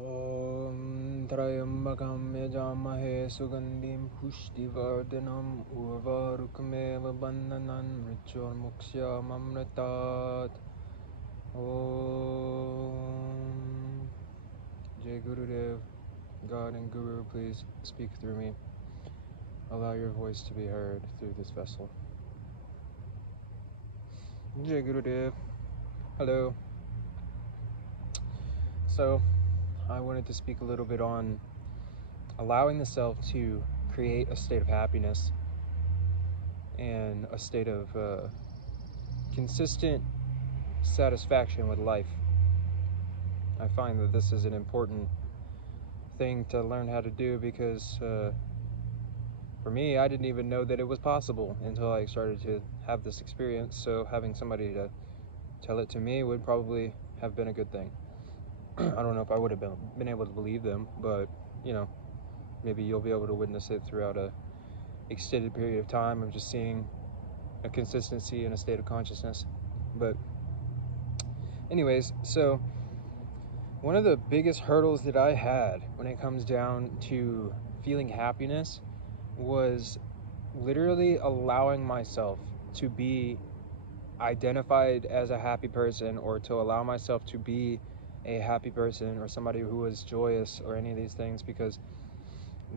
ॐ त्र्यम्बकं यजामहे सुगन्धिं पुष्टिवर्धनम् उर्वारुकमेव बन्धनान् मृत्योर्मुक्ष्यममृतात्। ॐ Jai Gurudev, God and Guru, please speak through me. Allow your voice to be heard through this vessel. Jai Gurudev. Hello. So, I wanted to speak a little bit on allowing the self to create a state of happiness and a state of consistent satisfaction with life. I find that this is an important thing to learn how to do because for me, I didn't even know that it was possible until I started to have this experience. So having somebody to tell it to me would probably have been a good thing. I don't know if I would have been able to believe them, but you know, maybe you'll be able to witness it throughout a extended period of time of just seeing a consistency in a state of consciousness. But anyways, so one of the biggest hurdles that I had when it comes down to feeling happiness was literally allowing myself to be identified as a happy person, or to allow myself to be a happy person or somebody who was joyous or any of these things, because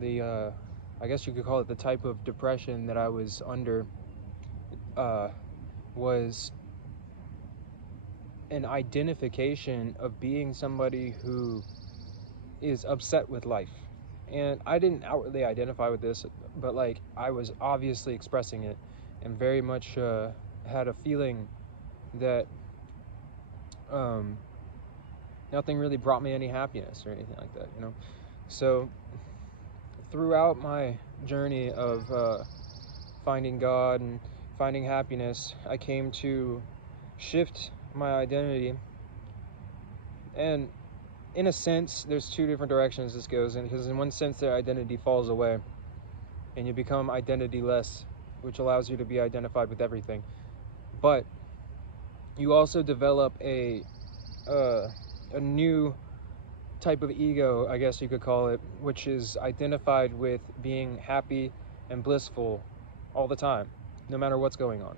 the I guess you could call it the type of depression that I was under was an identification of being somebody who is upset with life. And I didn't outwardly identify with this, but like I was obviously expressing it, and very much had a feeling that nothing really brought me any happiness or anything like that, you know. So throughout my journey of finding God and finding happiness, I came to shift my identity. And in a sense, there's two different directions this goes in, because in one sense their identity falls away and you become identity-less, which allows you to be identified with everything. But you also develop a new type of ego, I guess you could call it, which is identified with being happy and blissful all the time, no matter what's going on.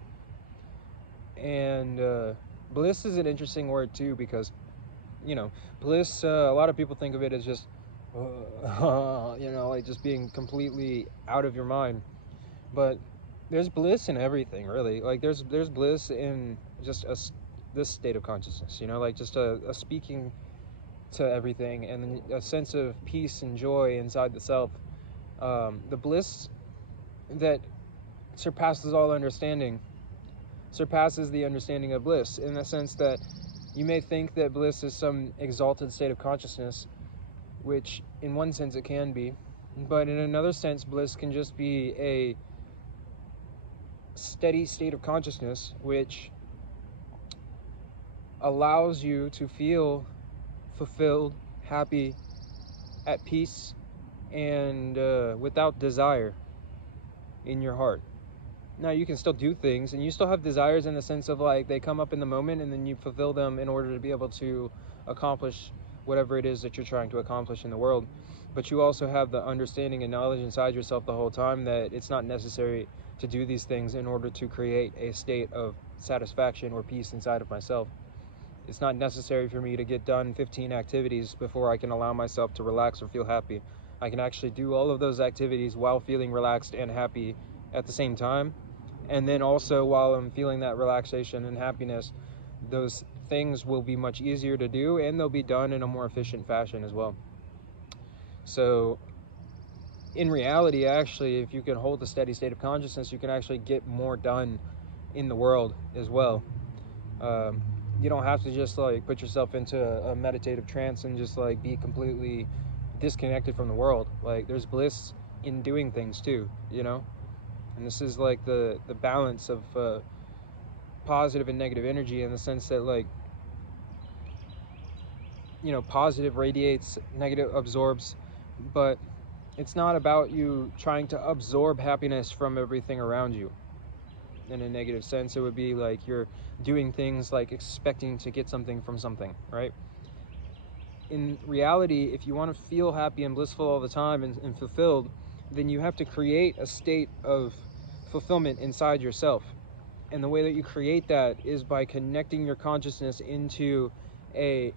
And bliss is an interesting word too, because you know, bliss, a lot of people think of it as just you know, like just being completely out of your mind. But there's bliss in everything, really. Like there's bliss in just this state of consciousness, you know, like just a speaking to everything, and a sense of peace and joy inside the self. The bliss that surpasses all understanding surpasses the understanding of bliss, in the sense that you may think that bliss is some exalted state of consciousness, which in one sense it can be, but in another sense bliss can just be a steady state of consciousness which allows you to feel fulfilled, happy, at peace, and without desire in your heart. Now, you can still do things, and you still have desires in the sense of like they come up in the moment and then you fulfill them in order to be able to accomplish whatever it is that you're trying to accomplish in the world. But you also have the understanding and knowledge inside yourself the whole time that it's not necessary to do these things in order to create a state of satisfaction or peace inside of myself. It's not necessary for me to get done 15 activities before I can allow myself to relax or feel happy. I can actually do all of those activities while feeling relaxed and happy at the same time. And then also, while I'm feeling that relaxation and happiness, those things will be much easier to do, and they'll be done in a more efficient fashion as well. So in reality, actually, if you can hold a steady state of consciousness, you can actually get more done in the world as well. You don't have to just like put yourself into a meditative trance and just like be completely disconnected from the world. Like there's bliss in doing things too, you know. And this is like the balance of positive and negative energy, in the sense that like, you know, positive radiates, negative absorbs. But it's not about you trying to absorb happiness from everything around you. In a negative sense, it would be like you're doing things like expecting to get something from something, right? in reality, if you want to feel happy and blissful all the time and fulfilled, then you have to create a state of fulfillment inside yourself. And the way that you create that is by connecting your consciousness into a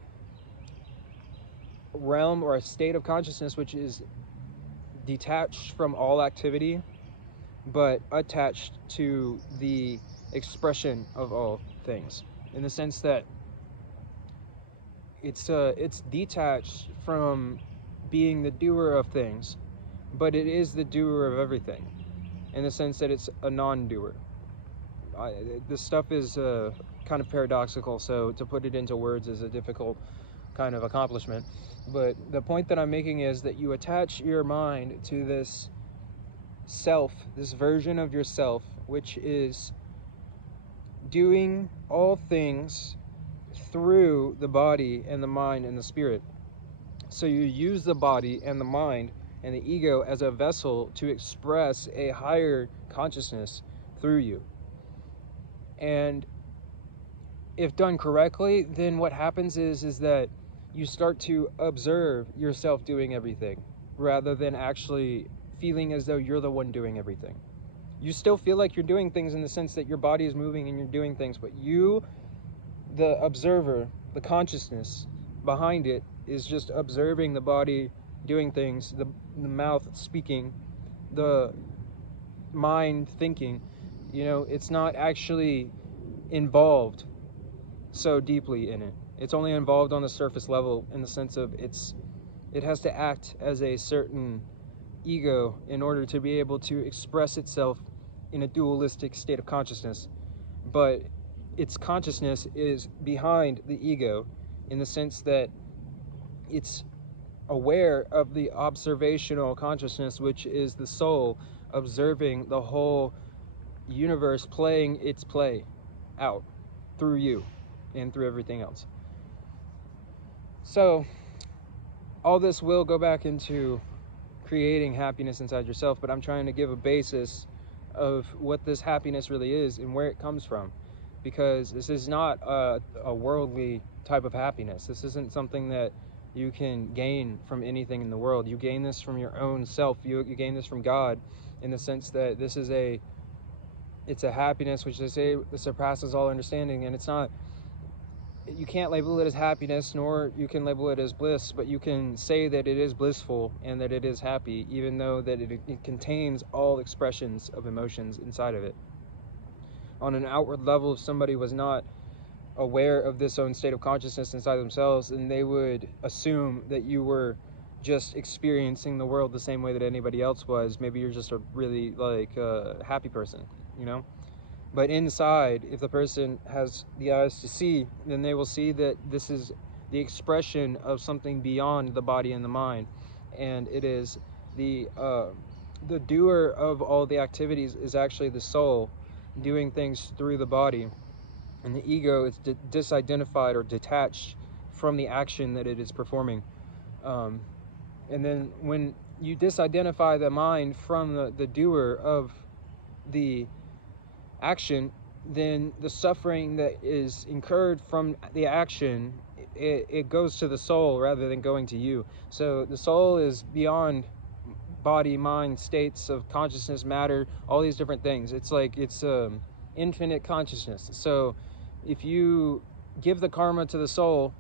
realm or a state of consciousness which is detached from all activity, but attached to the expression of all things, in the sense that it's detached from being the doer of things, but it is the doer of everything, in the sense that it's a non-doer. This stuff is kind of paradoxical, so to put it into words is a difficult kind of accomplishment. But the point that I'm making is that you attach your mind to this self, this version of yourself, which is doing all things through the body and the mind and the spirit. So you use the body and the mind and the ego as a vessel to express a higher consciousness through you. And if done correctly, then what happens is that you start to observe yourself doing everything, rather than actually feeling as though you're the one doing everything. You still feel like you're doing things in the sense that your body is moving and you're doing things, but you, the observer, the consciousness behind it, is just observing the body doing things, the mouth speaking, the mind thinking. You know, it's not actually involved so deeply in it. It's only involved on the surface level, in the sense of it has to act as a certain ego in order to be able to express itself in a dualistic state of consciousness. But its consciousness is behind the ego, in the sense that it's aware of the observational consciousness, which is the soul observing the whole universe playing its play out through you and through everything else. So all this will go back into creating happiness inside yourself, but I'm trying to give a basis of what this happiness really is and where it comes from, because this is not a worldly type of happiness. This isn't something that you can gain from anything in the world. You gain this from your own self. You gain this from God, in the sense that this is it's a happiness which they say surpasses all understanding. And it's not, you can't label it as happiness, nor you can label it as bliss, but you can say that it is blissful and that it is happy, even though that it contains all expressions of emotions inside of it. On an outward level, if somebody was not aware of this own state of consciousness inside themselves, then they would assume that you were just experiencing the world the same way that anybody else was. Maybe you're just a really happy person, you know? But inside, if the person has the eyes to see, then they will see that this is the expression of something beyond the body and the mind. And it is the doer of all the activities is actually the soul doing things through the body. And the ego is disidentified or detached from the action that it is performing. And then when you disidentify the mind from the doer of the action, then the suffering that is incurred from the action, it goes to the soul rather than going to you. So the soul is beyond body, mind, states of consciousness, matter, all these different things. It's like it's infinite consciousness. So if you give the karma to the soul,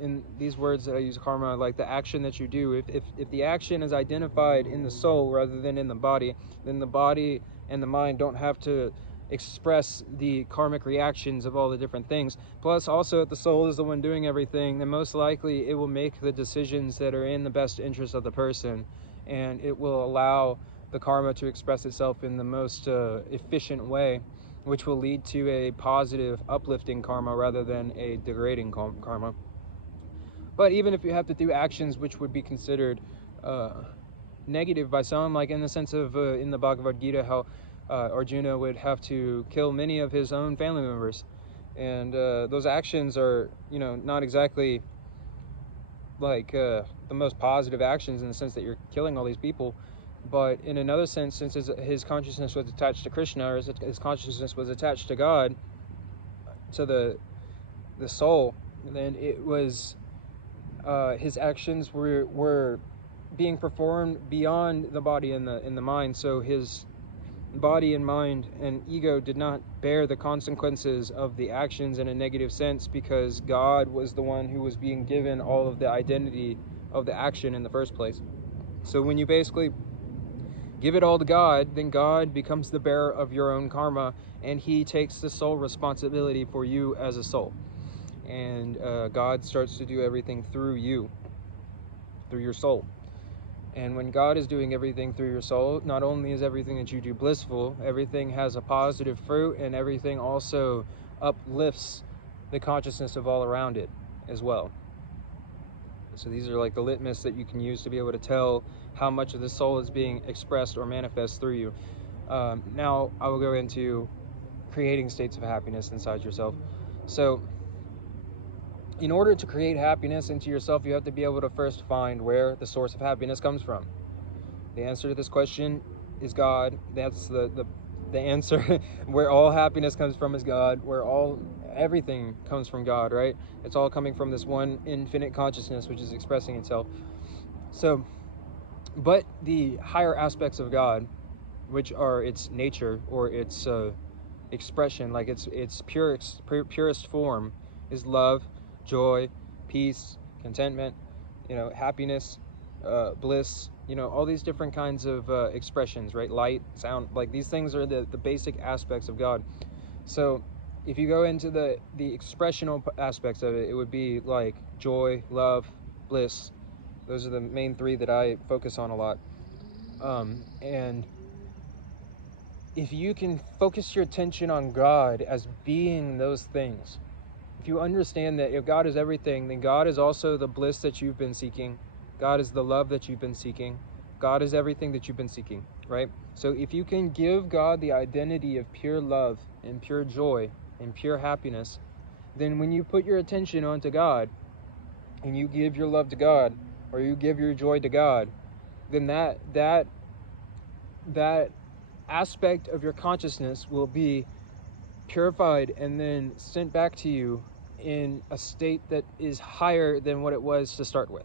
in these words that I use, karma, like the action that you do, if the action is identified in the soul rather than in the body, then the body and the mind don't have to express the karmic reactions of all the different things. Plus, also, if the soul is the one doing everything, then most likely it will make the decisions that are in the best interest of the person, and it will allow the karma to express itself in the most efficient way, which will lead to a positive, uplifting karma rather than a degrading karma. But even if you have to do actions which would be considered negative by some, like in the sense of in the Bhagavad Gita, how Arjuna would have to kill many of his own family members, and those actions are, not exactly like the most positive actions, in the sense that you're killing all these people. But in another sense, since his consciousness was attached to Krishna, or his consciousness was attached to God, to the soul, then it was his actions were being performed beyond the body and the mind. So his body and mind and ego did not bear the consequences of the actions in a negative sense, because God was the one who was being given all of the identity of the action in the first place. So when you basically give it all to God, then God becomes the bearer of your own karma, and he takes the sole responsibility for you as a soul. And God starts to do everything through you, through your soul. And when God is doing everything through your soul, not only is everything that you do blissful, everything has a positive fruit, and everything also uplifts the consciousness of all around it as well. So these are like the litmus that you can use to be able to tell how much of the soul is being expressed or manifest through you. Now I will go into creating states of happiness inside yourself. So in order to create happiness into yourself, you have to be able to first find where the source of happiness comes from. The answer to this question is God. That's the answer. Where all happiness comes from is God. Where everything comes from God, right? It's all coming from this one infinite consciousness, which is expressing itself. So, but the higher aspects of God, which are its nature or its expression, like its purest form, is love, joy, peace, contentment, happiness, bliss, all these different kinds of expressions, right? Light, sound, like these things are the basic aspects of God. So if you go into the expressional aspects of it, it would be like joy, love, bliss. Those are the main three that I focus on a lot. And if you can focus your attention on God as being those things, if you understand that if God is everything, then God is also the bliss that you've been seeking. God is the love that you've been seeking. God is everything that you've been seeking, right? So if you can give God the identity of pure love and pure joy and pure happiness, then when you put your attention onto God and you give your love to God, or you give your joy to God, then that aspect of your consciousness will be purified and then sent back to you in a state that is higher than what it was to start with.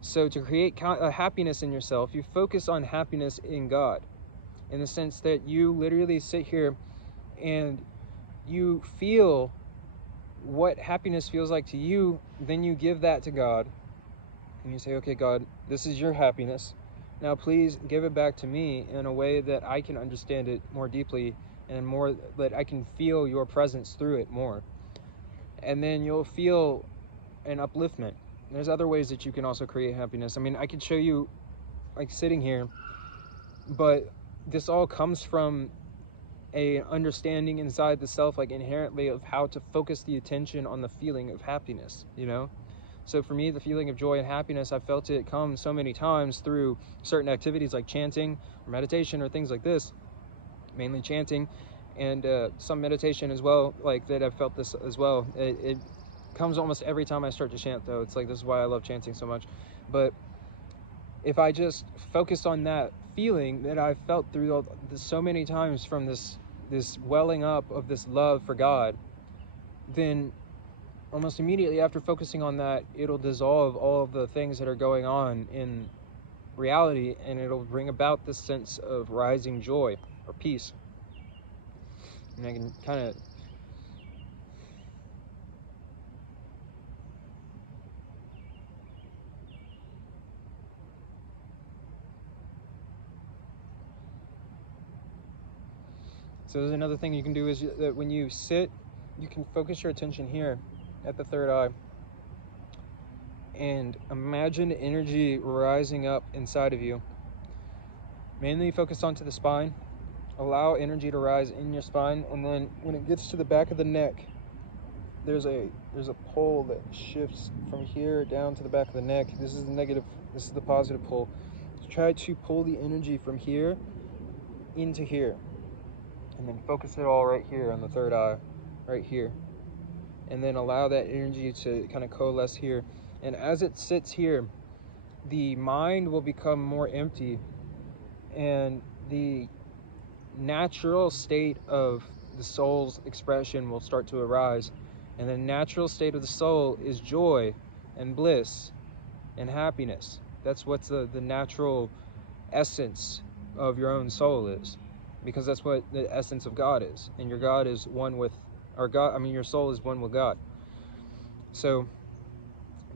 So to create happiness in yourself, you focus on happiness in God, in the sense that you literally sit here and you feel what happiness feels like to you, then you give that to God, and you say, okay, God, this is your happiness. Now please give it back to me in a way that I can understand it more deeply, and more that I can feel your presence through it more. And then you'll feel an upliftment. There's other ways that you can also create happiness. I mean, I could show you like sitting here, but this all comes from a understanding inside the self, like inherently, of how to focus the attention on the feeling of happiness, So for me, the feeling of joy and happiness, I've felt it come so many times through certain activities like chanting or meditation or things like this, mainly chanting, and some meditation as well, like that. I've felt this as well. It comes almost every time I start to chant, though. It's like, this is why I love chanting so much. But if I just focused on that feeling that I've felt through so many times from this welling up of this love for God, then almost immediately after focusing on that, it'll dissolve all of the things that are going on in reality, and it'll bring about this sense of rising joy or peace. And I can kind of so there's another thing you can do, is that when you sit, you can focus your attention here at the third eye and imagine energy rising up inside of you. Mainly focus onto the spine. Allow energy to rise in your spine, and then when it gets to the back of the neck, there's a pole that shifts from here down to the back of the neck. This is the negative, this is the positive pole. So try to pull the energy from here into here, and then focus it all right here on the third eye, right here. And then allow that energy to kind of coalesce here. And as it sits here, the mind will become more empty, and the natural state of the soul's expression will start to arise. And the natural state of the soul is joy, and bliss and happiness. That's what the natural essence of your own soul is, because that's what the essence of God is. And your God is one with, or God, I mean, your soul is one with God. So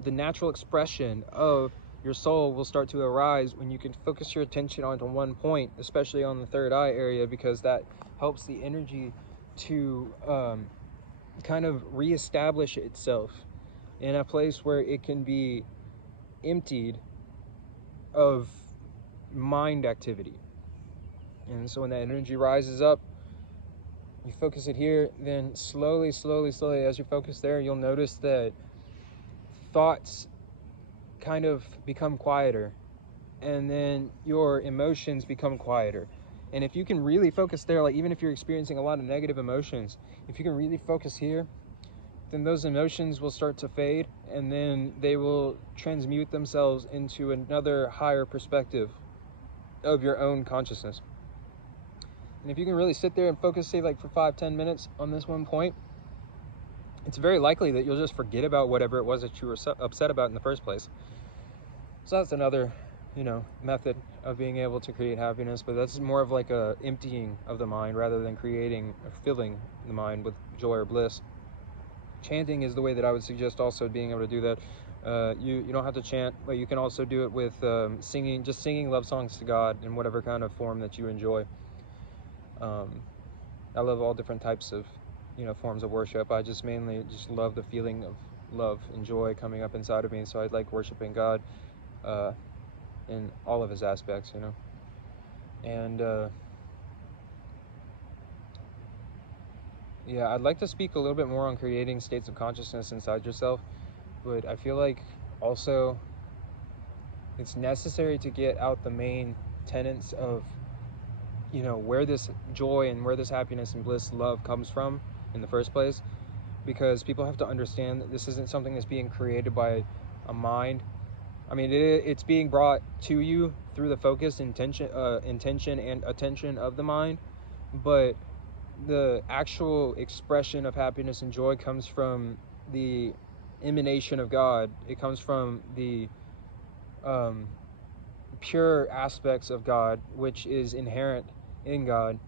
the natural expression of your soul will start to arise when you can focus your attention onto one point, especially on the third eye area, because that helps the energy to kind of reestablish itself in a place where it can be emptied of mind activity. And so when that energy rises up, you focus it here, then slowly, as you focus there, you'll notice that thoughts kind of become quieter, and then your emotions become quieter. And if you can really focus there, like even if you're experiencing a lot of negative emotions, if you can really focus here, then those emotions will start to fade, and then they will transmute themselves into another higher perspective of your own consciousness. And if you can really sit there and focus, say like for 5-10 minutes on this one point, it's very likely that you'll just forget about whatever it was that you were upset about in the first place. So that's another, method of being able to create happiness, but that's more of like a emptying of the mind rather than creating or filling the mind with joy or bliss. Chanting is the way that I would suggest also being able to do that. You don't have to chant, but you can also do it with singing love songs to God in whatever kind of form that you enjoy. I love all different types of forms of worship. I just mainly love the feeling of love and joy coming up inside of me, so I like worshiping God in all of his aspects, and yeah, I'd like to speak a little bit more on creating states of consciousness inside yourself, but I feel like also it's necessary to get out the main tenets of where this joy and where this happiness and bliss, love comes from in the first place, because people have to understand that this isn't something that's being created by a mind. I mean, it's being brought to you through the focus, intention and attention of the mind, but the actual expression of happiness and joy comes from the emanation of God. It comes from the pure aspects of God, which is inherent in God,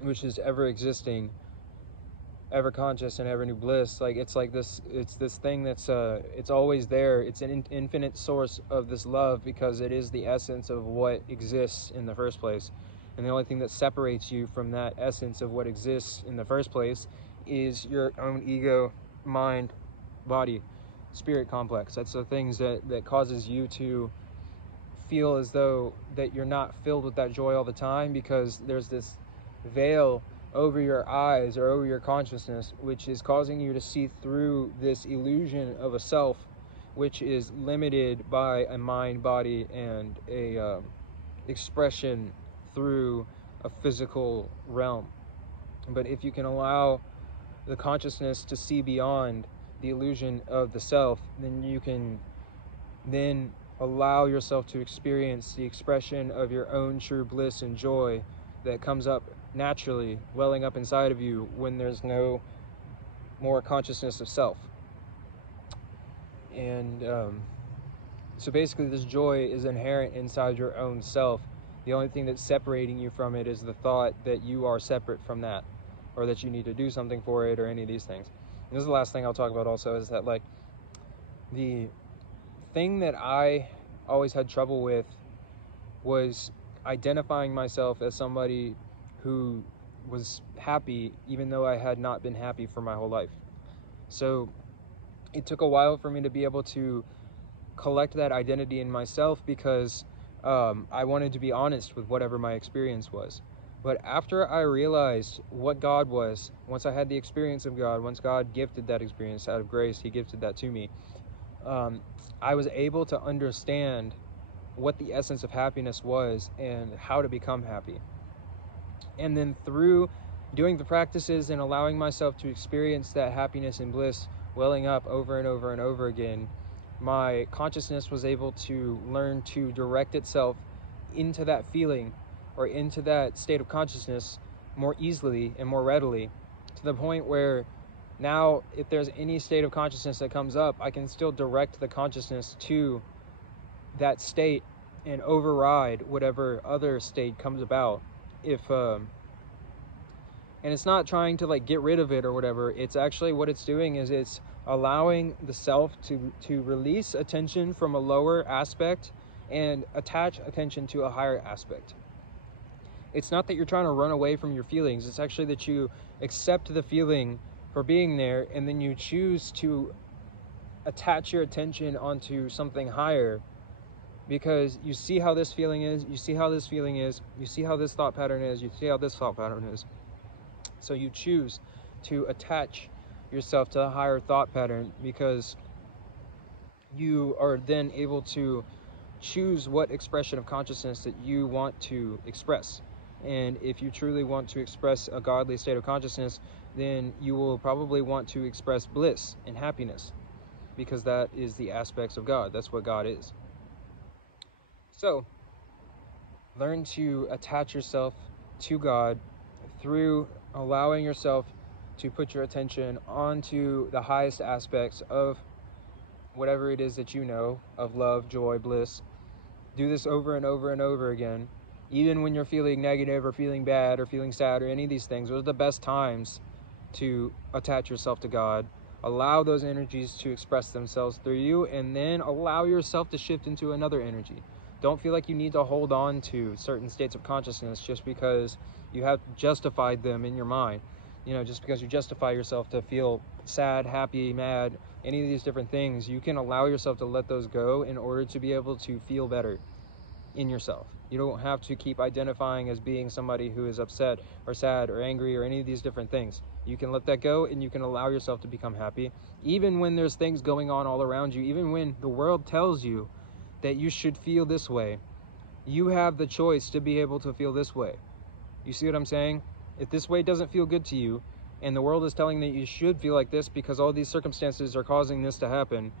which is ever existing, ever conscious, and ever new bliss. Like it's this thing that's it's always there. It's an infinite source of this love, because it is the essence of what exists in the first place. And the only thing that separates you from that essence of what exists in the first place is your own ego, mind, body, spirit complex. That's the things that causes you to feel as though that you're not filled with that joy all the time, because there's this veil over your eyes or over your consciousness, which is causing you to see through this illusion of a self, which is limited by a mind, body, and a expression through a physical realm. But if you can allow the consciousness to see beyond the illusion of the self, then you can then allow yourself to experience the expression of your own true bliss and joy that comes up naturally, welling up inside of you when there's no more consciousness of self. And so basically this joy is inherent inside your own self. The only thing that's separating you from it is the thought that you are separate from that, or that you need to do something for it, or any of these things. And this is the last thing I'll talk about also, is that like the thing that I always had trouble with was identifying myself as somebody who was happy, even though I had not been happy for my whole life. So it took a while for me to be able to collect that identity in myself, because I wanted to be honest with whatever my experience was. But after I realized what God was, once I had the experience of God, once God gifted that experience out of grace, he gifted that to me, I was able to understand what the essence of happiness was and how to become happy. And then through doing the practices and allowing myself to experience that happiness and bliss welling up over and over and over again, my consciousness was able to learn to direct itself into that feeling or into that state of consciousness more easily and more readily, to the point where Now, if there's any state of consciousness that comes up, I can still direct the consciousness to that state and override whatever other state comes about. And it's not trying to like get rid of it or whatever. It's actually, what it's doing is it's allowing the self to release attention from a lower aspect and attach attention to a higher aspect. It's not that you're trying to run away from your feelings. It's actually that you accept the feeling for being there, and then you choose to attach your attention onto something higher, because you see how this feeling is, you see how this feeling is, you see how this thought pattern is, you see how this thought pattern is. So you choose to attach yourself to a higher thought pattern, because you are then able to choose what expression of consciousness that you want to express. And if you truly want to express a godly state of consciousness, then you will probably want to express bliss and happiness, because that is the aspects of God. That's what God is. So learn to attach yourself to God through allowing yourself to put your attention onto the highest aspects of whatever it is that you know of love, joy, bliss. Do this over and over and over again. Even when you're feeling negative or feeling bad or feeling sad or any of these things, those are the best times to attach yourself to God. Allow those energies to express themselves through you, and then allow yourself to shift into another energy. Don't feel like you need to hold on to certain states of consciousness just because you have justified them in your mind. You know, just because you justify yourself to feel sad, happy, mad, any of these different things, you can allow yourself to let those go in order to be able to feel better in yourself. You don't have to keep identifying as being somebody who is upset or sad or angry or any of these different things. You can let that go, and you can allow yourself to become happy, even when there's things going on all around you, even when the world tells you that you should feel this way. You have the choice to be able to feel this way. You see what I'm saying? If this way doesn't feel good to you, and the world is telling that you should feel like this because all these circumstances are causing this to happen,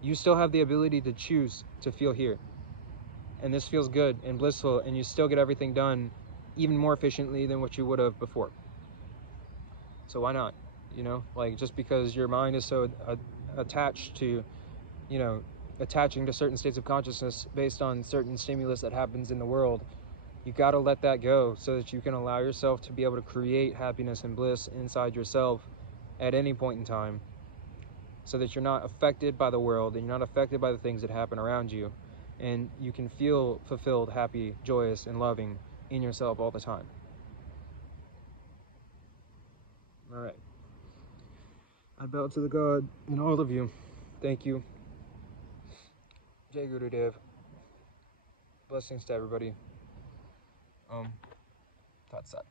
you still have the ability to choose to feel here. And this feels good and blissful, and you still get everything done even more efficiently than what you would have before. So why not? You know, like, just because your mind is so attached to, you know, attaching to certain states of consciousness based on certain stimulus that happens in the world, you got to let that go so that you can allow yourself to be able to create happiness and bliss inside yourself at any point in time, so that you're not affected by the world and you're not affected by the things that happen around you, and you can feel fulfilled, happy, joyous, and loving in yourself all the time. All right. I bow to the God in all of you. Thank you. Jai Gurudev. Blessings to everybody. Tat Sat.